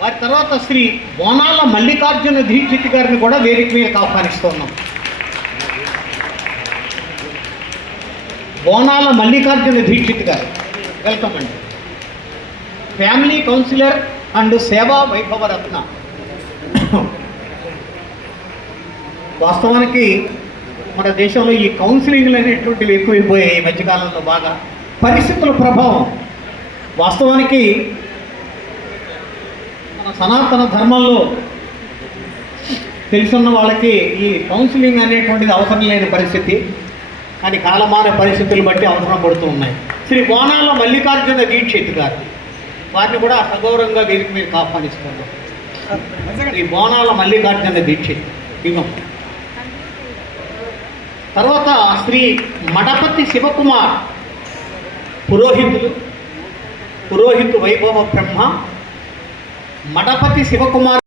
వారి తర్వాత శ్రీ బోనాల మల్లికార్జున దీక్షిత్ గారిని కూడా వేదిక మీదకి ఆహ్వానిస్తున్నాం. బోనాల మల్లికార్జున దీక్షిత్ గారు వెల్కమ్ అండి. ఫ్యామిలీ కౌన్సిలర్ అండ్ సేవా వైభవరత్న. వాస్తవానికి మన దేశంలో ఈ కౌన్సిలింగ్లు అనేటువంటివి ఎక్కువైపోయాయి ఈ మధ్యకాలంలో బాగా. పరిస్థితుల ప్రభావం. వాస్తవానికి సనాతన ధర్మంలో తెలుసున్న వాళ్ళకి ఈ కౌన్సిలింగ్ అనేటువంటిది అవసరం లేని పరిస్థితి. కానీ కాలమాన పరిస్థితులు బట్టి అవసరం పడుతూ ఉన్నాయి. శ్రీ కోణాల మల్లికార్జున దీక్షిత్ గారు వారిని కూడా సగౌరవంగా వేదిక మీరు ఆహ్వానిస్తున్నాం ఈ బోనాల మల్లికార్జున దీక్షిత్ ఇవ్వం తర్వాత శ్రీ మడపతి శివకుమార్ పురోహితులు పురోహితు వైభవ బ్రహ్మ మడపతి శివకుమార్